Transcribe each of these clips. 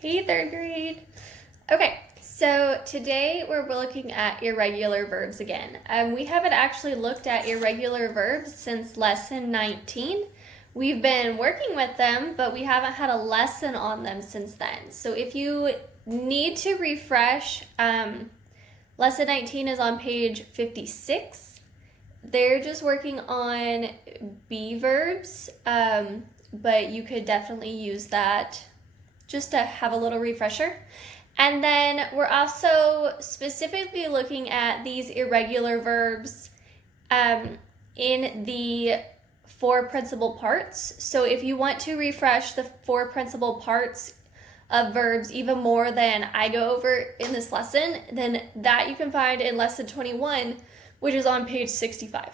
Hey, third grade. Okay, so today we're looking at irregular verbs again. We haven't actually looked at irregular verbs since lesson 19. We've been working with them, but we haven't had a lesson on them since then. So if you need to refresh, lesson 19 is on page 56. They're just working on be verbs, but you could definitely use that just to have a little refresher. And then we're also specifically looking at these irregular verbs in the four principal parts. So if you want to refresh the four principal parts of verbs even more than I go over in this lesson, then that you can find in lesson 21, which is on page 65.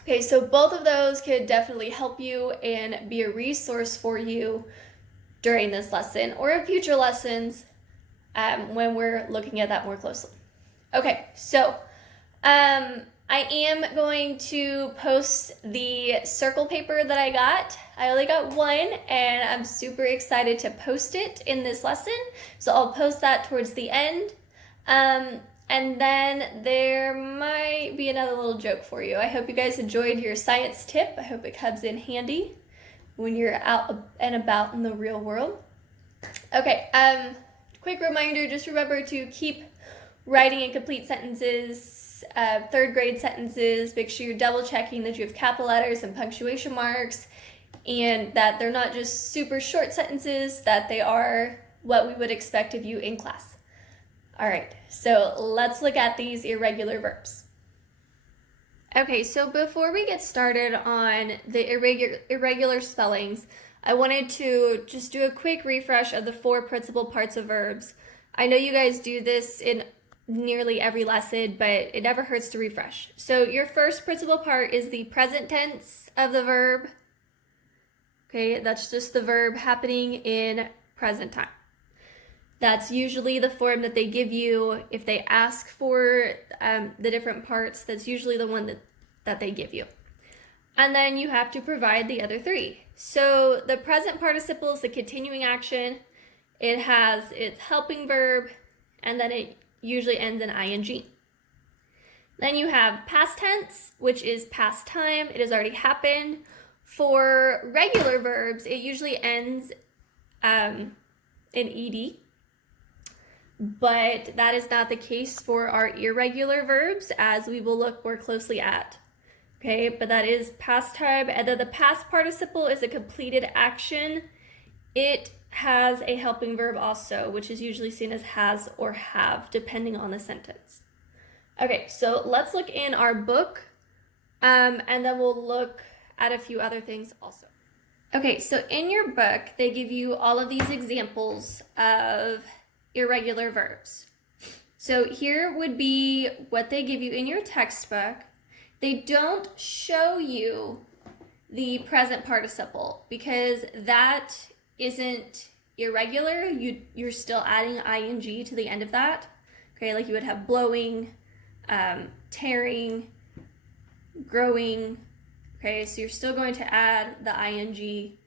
Okay, so both of those could definitely help you and be a resource for you during this lesson or in future lessons when we're looking at that more closely. Okay, so I am going to post the circle paper that I got. I only got one and I'm super excited to post it in this lesson. So I'll post that towards the end. And then there might be another little joke for you. I hope you guys enjoyed your science tip. I hope it comes in handy when you're out and about in the real world. Okay, quick reminder, just remember to keep writing in complete sentences, third grade sentences. Make sure you're double checking that you have capital letters and punctuation marks, and that they're not just super short sentences, that they are what we would expect of you in class. All right, so let's look at these irregular verbs. Okay, so before we get started on the irregular spellings, I wanted to just do a quick refresh of the four principal parts of verbs. I know you guys do this in nearly every lesson, but it never hurts to refresh. So your first principal part is the present tense of the verb. Okay, that's just the verb happening in present time. That's usually the form that they give you if they ask for the different parts. That's usually the one that they give you. And then you have to provide the other three. So the present participle is the continuing action. It has its helping verb, and then it usually ends in ing. Then you have past tense, which is past time. It has already happened. For regular verbs, it usually ends in ed. But that is not the case for our irregular verbs, as we will look more closely at. Okay, but that is past time, and then the past participle is a completed action. It has a helping verb also, which is usually seen as has or have, depending on the sentence. Okay, so let's look in our book, and then we'll look at a few other things also. Okay, so in your book, they give you all of these examples of irregular verbs. So here would be what they give you in your textbook. They don't show you the present participle because that isn't irregular. You're still adding ing to the end of that. Okay, like you would have blowing, tearing, growing. Okay, so you're still going to add the ing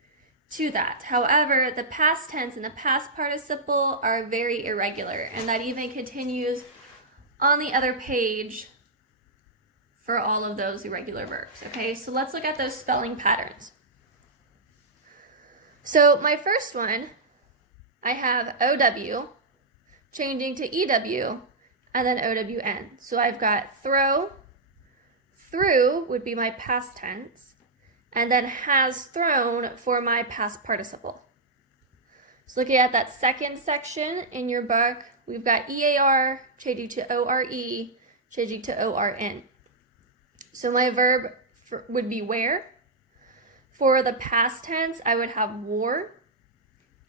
to that. However, the past tense and the past participle are very irregular, and that even continues on the other page for all of those irregular verbs. Okay, so let's look at those spelling patterns. So my first one, I have OW changing to EW and then OWN. So I've got throw, threw would be my past tense, and then has thrown for my past participle. So looking at that second section in your book, we've got EAR changing to ORE, changing to ORN. So my verb would be wear. For the past tense, I would have wore.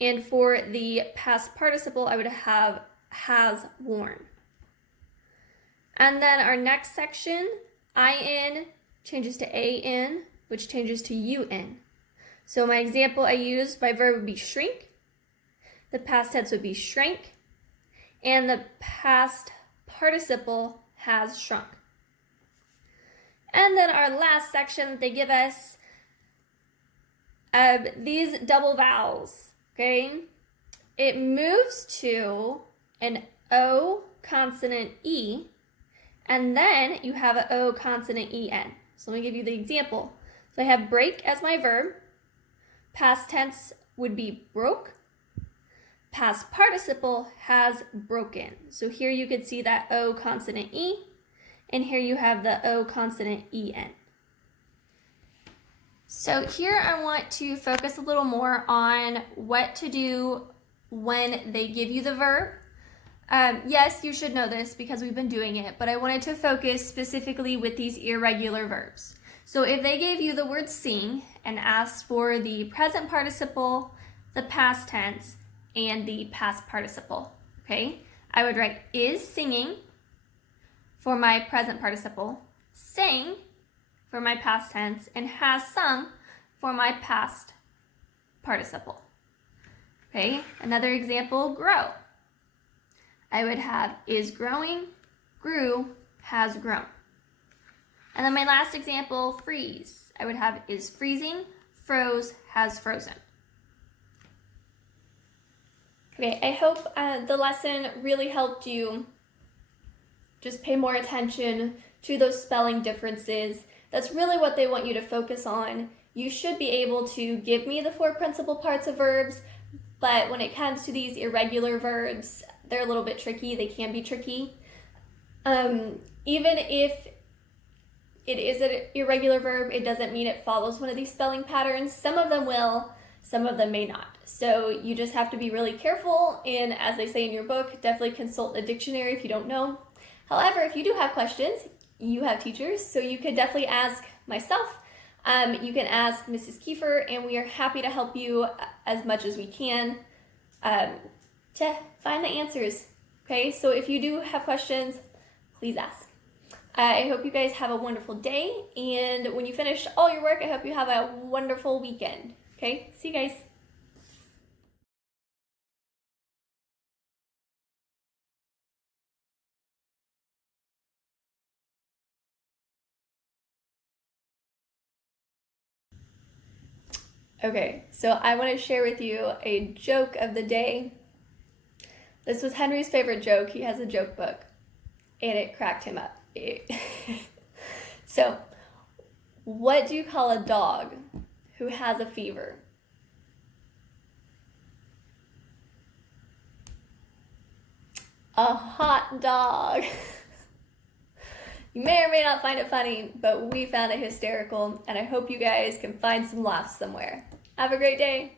And for the past participle, I would have has worn. And then our next section, IN changes to AN, which changes to UN. So my example I used, my verb would be shrink. The past tense would be shrank. And the past participle has shrunk. And then our last section, they give us these double vowels, okay? it moves to an O consonant E, and then you have an O consonant EN. So let me give you the example. So I have break as my verb. Past tense would be broke. Past participle has broken. So here you could see that O consonant E, and here you have the O consonant EN. So here I want to focus a little more on what to do when they give you the verb. Yes, you should know this because we've been doing it, but I wanted to focus specifically with these irregular verbs. So if they gave you the word sing and asked for the present participle, the past tense, and the past participle, okay? I would write is singing for my present participle, sang for my past tense, and has sung for my past participle. Okay, another example, grow. I would have is growing, grew, has grown. And then my last example, freeze. I would have is freezing, froze, has frozen. Okay, I hope the lesson really helped you just pay more attention to those spelling differences. That's really what they want you to focus on. You should be able to give me the 4 principal parts of verbs, but when it comes to these irregular verbs, they're a little bit tricky. They can be tricky. Even if it is an irregular verb, it doesn't mean it follows one of these spelling patterns. Some of them will, some of them may not. So you just have to be really careful, and as they say in your book, definitely consult a dictionary if you don't know. However, if you do have questions, you have teachers, so you could definitely ask myself. You can ask Mrs. Kiefer, and we are happy to help you as much as we can to find the answers. Okay, so if you do have questions, please ask. I hope you guys have a wonderful day, and when you finish all your work, I hope you have a wonderful weekend. Okay, see you guys. Okay, so I want to share with you a joke of the day. This was Henry's favorite joke. He has a joke book, and it cracked him up. So, what do you call a dog who has a fever? A hot dog. You may or may not find it funny, but we found it hysterical, and I hope you guys can find some laughs somewhere. Have a great day.